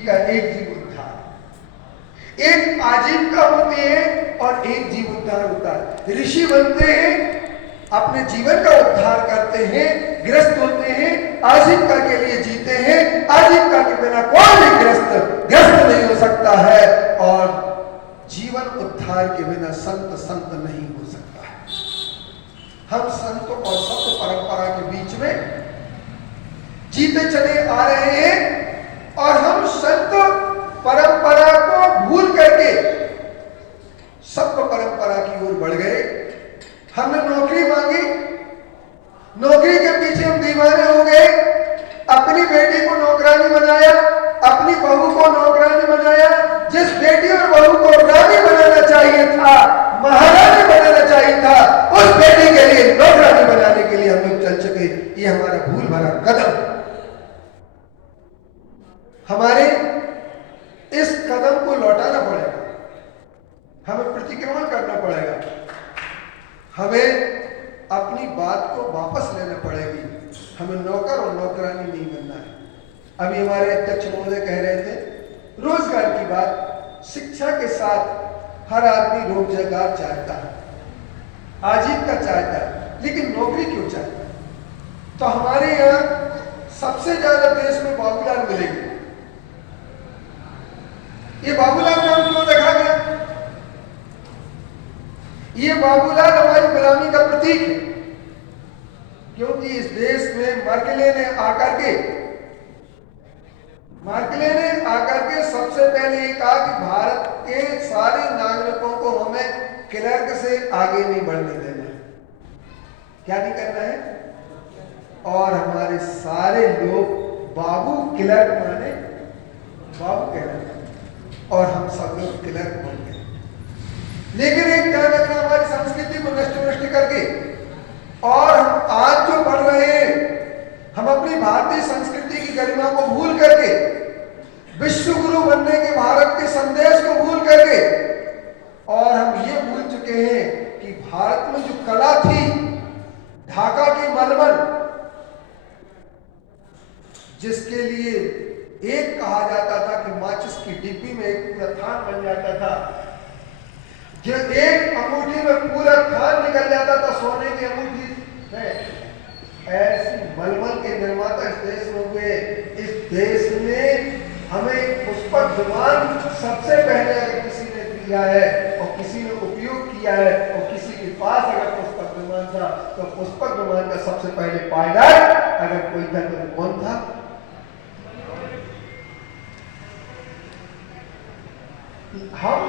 जीविका, एक जीव उद्धार। एक आजीविका होती है और एक जीव उद्धार होता है। ऋषि बनते हैं, अपने जीवन का उद्धार करते हैं, ग्रस्त होते हैं, आजीविका के लिए जीते हैं। आजीविका के बिना कोई भी ग्रस्त नहीं हो सकता है, और जीवन उद्धार के बिना संत नहीं हो सकता है। हम संत और सत्य परंपरा के बीच में जीते चले आ रहे हैं, और हम संत परंपरा को भूल करके सत्य परंपरा की ओर बढ़ गए। हमने नौकरी मांगी, नौकरी के पीछे हम दीवाने हो गए, अपनी बेटी को नौकरानी बनाया, अपनी बहू को नौकरानी बनाया। जिस बेटी और बहू को रानी बनाना चाहिए था, महारानी बनाना चाहिए था, उस बेटी के लिए नौकरानी बनाने के लिए हम लोग चल चुके। ये हमारा भूल भरा कदम। हमारे इस कदम को लौटाना पड़ेगा, हमें प्रतिक्रमण करना पड़ेगा, हमें अपनी बात को वापस लेना पड़ेगी। हमें नौकर और नौकरानी नहीं बनना है। अभी हमारे अध्यक्ष महोदय कह रहे थे, रोजगार की बात, शिक्षा के साथ हर आदमी रोजगार चाहता है, आजीविका चाहता है, लेकिन नौकरी क्यों चाहता है? तो हमारे यहाँ सबसे ज्यादा देश में बाबूलाल मिलेंगे। ये बाबूलाल नाम क्यों रखा गया? ये बाबूलाल हमारी गुलामी का प्रतीक है, क्योंकि इस देश में मार्केले ने आकर के सबसे पहले ये कहा कि भारत के सारे नागरिकों को हमें क्लर्क से आगे नहीं बढ़ने देना है। क्या नहीं करना है? और हमारे सारे लोग बाबू क्लर्क माने बाबू कहलाते, और हम सब लोग क्लर्क बन गए। लेकिन एक ध्यान रखना, हमारी संस्कृति को नष्ट करके, और हम आज जो बढ़ रहे हैं, हम अपनी भारतीय संस्कृति की गरिमा को भूल करके, विश्व गुरु बनने के भारत के संदेश को भूल करके, और हम ये भूल चुके हैं कि भारत में जो कला थी, ढाका की मलमल, जिसके लिए एक कहा जाता था कि माचिस की डिब्बी में एक पूरा थान बन जाता था, जो एक अंगूठी में पूरा थान निकल जाता था सोने की अंगूठी में। ऐसी मलमल के निर्माता इस देश में हुए। इस देश में हमें पुष्पक विमान सबसे पहले अगर किसी ने दिया है और किसी ने उपयोग किया है, और किसी के पास अगर पुष्पक विमान था, तो पुष्पक विमान का सबसे पहले पायलट अगर कोई था तो कौन था? हम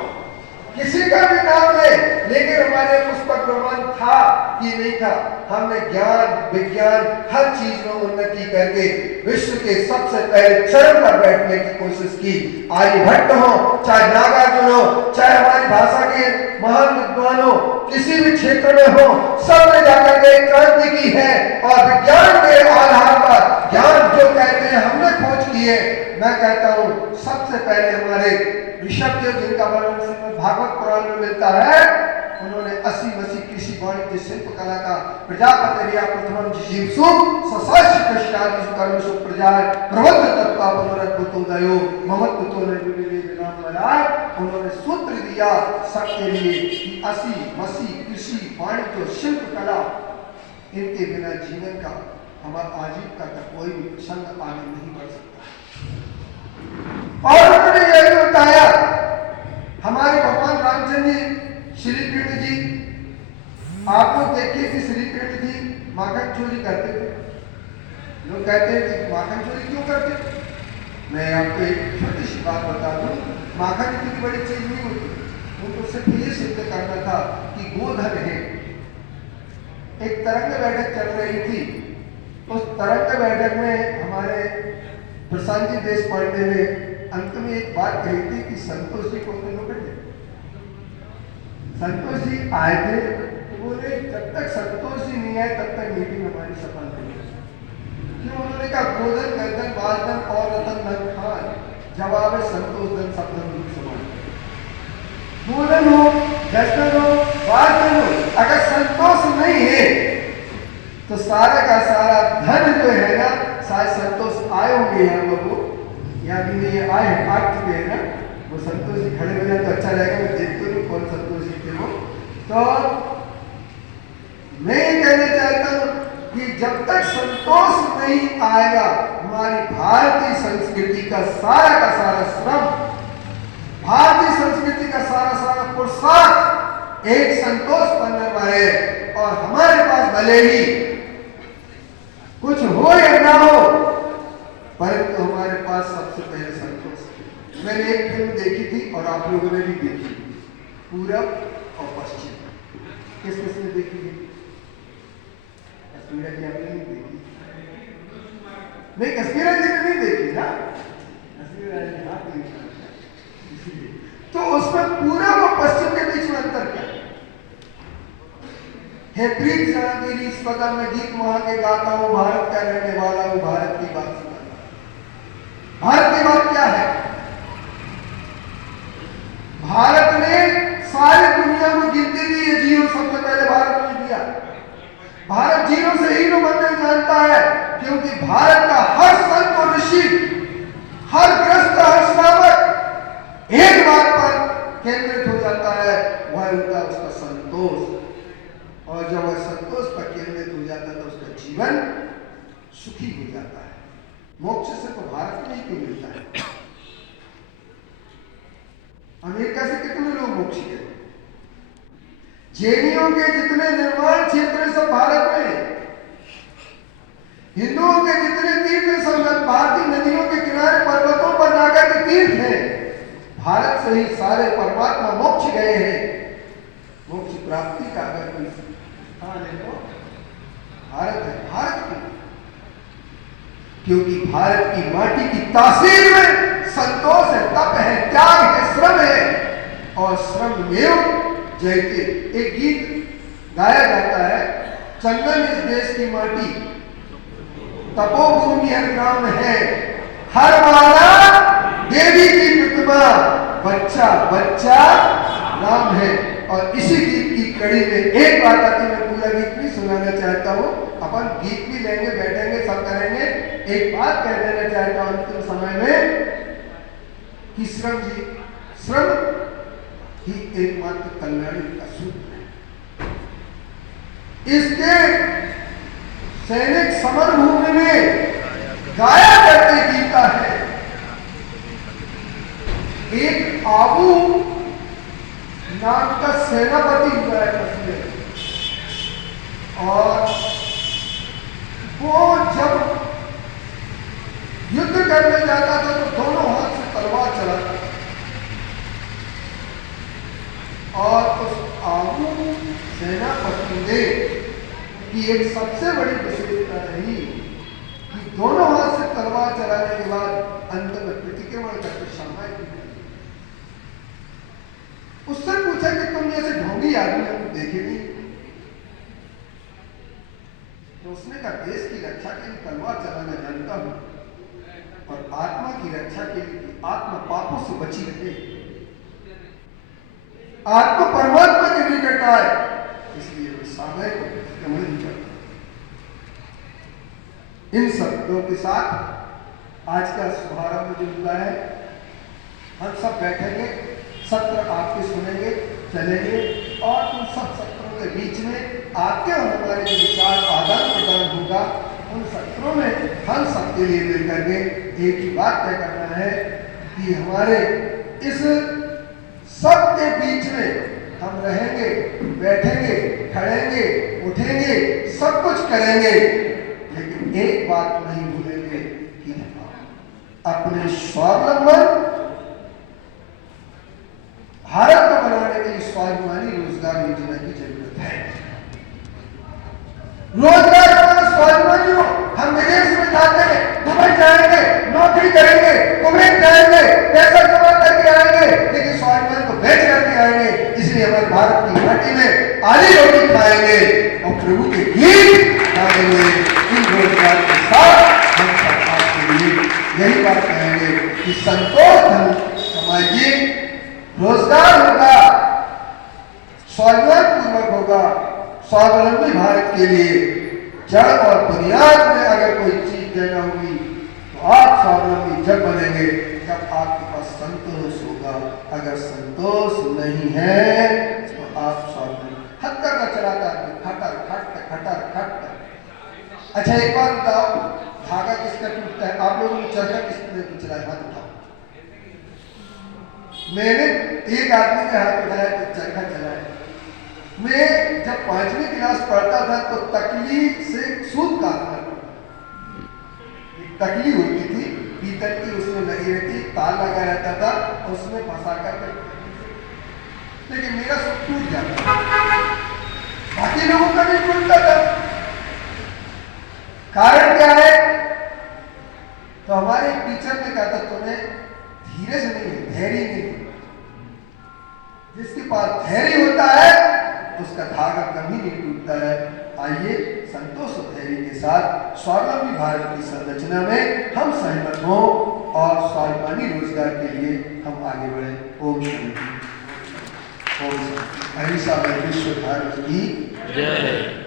किसी का भी नाम ले, लेकिन हमारे पुष्पक विमान था कि नहीं था? हमने ज्ञान विज्ञान हर चीज में उन्नति करके विश्व के सबसे पहले चरण पर बैठने की कोशिश की। आर्यभट्ट हो, चाहे नागार्जुन हो, चाहे हमारी भाषा के महान विद्वान हो, किसी भी क्षेत्र में हो, सबने जाकर के क्रांति की है। और विज्ञान के आधार पर ज्ञान जो कहते हैं हमने खोज की है। मैं कहता हूँ सबसे पहले हमारे ऋषभ देव, जिनका वर्णन भागवत पुराण में मिलता है, उन्होंने 80 कृषि वाणिज्य शिल्प कला का प्रजापतिरिया प्रथमम जीवसु ससास्य कृष्णादि कर्मसु प्रजा प्रबंध तत्व पुनरुत्तोदयो ममत्वतो नाम बनाए। उन्होंने सूत्र दिया सबके लिए कि 80 कृषि वाणिज्य शिल्प कला, इनके बिना जीवन का, हमारा आजीविका का कोई भी प्रसंग आगे नहीं बढ़ सकता। और उन्होंने यही बताया, हमारे भगवान रामचंद्र जी, श्रीकृष्ण जी, आप लोग देखिए कि श्रीकृष्ण जी माखन चोरी करते थे। लोग कहते हैं कि माखन चोरी क्यों करते? मैं आपको एक छोटी सी बात बता दूं, माखन इतनी बड़ी चीज नहीं होती। उनको सिर्फ ये सिद्ध करना था कि गोधन है। एक तरंग बैठक चल रही थी, उस तरंग बैठक में हमारे प्रशांत जी देश पांडे ने अंत में एक बात कही थी कि संतोष जी को लोग संतोष जी आए थे, तो बोले जब तक संतोष जी नहीं आए तब तक मीटिंग हमारी सफल नहीं। क्यों? उन्होंने कहा गोधन गर्दन बालधन और रतन धन खान, जवाब है संतोष धन सब धन रूप समान। गोधन हो, गर्दन हो, बालधन हो, अगर संतोष नहीं है तो सारा का सारा धन जो है ना, शायद संतोष आए होंगे यहाँ लोगों, या भी नहीं है, आए आ चुके हैं ना, वो संतोष जी खड़े हो जाए तो अच्छा रहेगा, मैं देखते हूँ कौन संतोष जी थे वो। तो मैं ये कहना चाहता हूँ कि जब तक संतोष नहीं आएगा, हमारी भारतीय संस्कृति का सारा श्रम, भारतीय संस्कृति का सारा पुरुषार्थ एक संतोष बनने वाले, और हमारे पास भले ही कुछ हो या ना हो, परंतु हमारे पास सबसे पहले संतोष। मैंने एक फिल्म देखी थी और आप लोगों ने भी देखी, पूरब और पश्चिम। किस ने देखी है? कश्मीरा जी आपने नहीं देखी? नहीं, कश्मीरा जी ने नहीं देखी ना, कश्मीरा जी हाथ नहीं, इसलिए तो उसमें पूरब और पश्चिम के बीच में अंतर क्या है? प्रीत जना मेरी इस पता में गीत वहां के गाता हूं, भारत का रहने वाला हूं, भारत की बात सुना। भारत की बात क्या है? भारत ने सारी दुनिया को गिनती दी है, जीरो सबसे पहले भारत ने दिया। भारत जीरो से हीरो बनने जानता है, क्योंकि भारत का हर संत और ऋषि, हर ग्रस्त, हर श्रावक एक बात पर केंद्रित हो जाता है, वह होता उसका संतोष। और जब वह संतोष पर केंद्रित हो जाता है तो उसका जीवन सुखी हो जाता है। मोक्ष से तो भारत में ही क्यों मिलता है? अमेरिका से कितने लोग मोक्ष गए? जैनियों के जितने निर्माण क्षेत्र सब भारत में है, हिंदुओं के जितने तीर्थ सब भारतीय नदियों के किनारे पर्वतों पर जाकर के तीर्थ है, भारत से ही सारे परमात्मा मोक्ष गए हैं। मोक्ष प्राप्ति का अगर कोई स्थान है तो भारत है, भारत की, क्योंकि भारत की माटी की तासीर में संतोष है, तप है, त्याग है, श्रम है, और श्रम में जयते। एक गीत गाया जाता है, चंदन इस देश की माटी, तपोभूमि हर ग्राम है, हर माला देवी की प्रतिमा, बच्चा बच्चा राम है। और इसी गीत की कड़ी में एक बात आती, मैं पूरा गीत नहीं सुनाना चाहता हूँ, अपन गीत भी लेंगे, बैठेंगे, सब करेंगे। एक बात कह देना चाहता हूँ अंतिम समय में कि श्रम ही एकमात्र कल्याण का सूत्र है। इसके सैनिक समर भूमि में गाया करते गीता है, एक आबू नाम का सेनापति हुआ है कश्मीर, और वो जब युद्ध करने जाता था तो दोनों हाथ से तलवार चलाता था, और उस आबू सेनापति ने की एक सबसे बड़ी विशेषता रही कि दोनों हाथ से तलवार चलाने के बाद अंत में प्रतिक्रमण करके शरणाई की। उससे पूछा कि तुम जैसे ढोंगी आदमी हमको देखे नहीं? तो उसने कहा, देश की रक्षा के लिए तलवार चलाना जानता हूं, और आत्मा की रक्षा के लिए आत्मा पापों से बची रहे, आत्मा परमात्मा के निकट आए, इसलिए वो समय को प्रतिक्रमण नहीं करता। इन शब्दों के साथ आज का शुभारंभ जो हुआ है, हम सब बैठेंगे, सत्र आपके सुनेंगे, चलेंगे, और उन सब सत्रों के बीच में आपके और हमारे जो विचार आदान प्रदान होगा, उन सत्रों में हम सबके लिए मिलकर के एक ही बात तय करना है कि हमारे इस सब के बीच में हम रहेंगे, बैठेंगे, खड़ेंगे, उठेंगे, सब कुछ करेंगे, लेकिन एक बात नहीं भूलेंगे कि अपने स्वावलंबन भारत को बनाने के लिए स्वाभिमानी रोजगार योजना की जरूरत है। रोजगार हमारा स्वाभिमानी हो। हम विदेश में जाते हैं, दुबई जाएंगे, नौकरी करेंगे, कुवैत जाएंगे, पैसा जमा करके आएंगे, लेकिन स्वाभिमान को बेच करके आएंगे। इसलिए हमारे भारत की माटी में आधी रोटी खाएंगे और प्रभु के गीत गाएंगे। इन रोजगार के साथ हम सरकार के लिए यही बात कहेंगे कि संतोष धन कमाइए, रोजगार होगा, स्वाभिमान पूर्वक होगा, स्वावलंबी भारत के लिए जड़ और बुनियाद में अगर कोई चीज देना होगी तो आप स्वावलंबी जब बनेंगे जब आपके पास संतोष होगा। अगर संतोष नहीं है तो आप स्वावलंबी हत्या का चलाता है, खटर खट खटर खट। अच्छा एक बार बताओ, धागा किसका टूटता है? आप लोगों ने चरखा किसने चलाया? हाथ उठाओ। मैंने एक आदमी ने हाथ उठाया तो चरखा चलाया। मैं जब 5वीं क्लास पढ़ता था तो तकली से सूत काटना पड़ता। तकली होती थी पीतल की, उसमें लगी रहती, तार लगा रहता था, उसमें फंसा कर, लेकिन मेरा सूत टूट जाता, बाकी लोगों का नहीं टूटता था। कारण क्या है? तो हमारे एक टीचर ने कहा था तुम्हें धीरज नहीं है, धैर्य नहीं है। जिसके पास धैर्य होता है उसका धागा कभी नहीं टूटता है। आइए संतोष और धैर्य के साथ स्वावलंबी भारत की संरचना में हम सहमत हों और स्वाभिमानी रोजगार के लिए हम आगे बढ़े। ओम शांति। ओम शांति। अहिंसा में विश्व भारत की जय।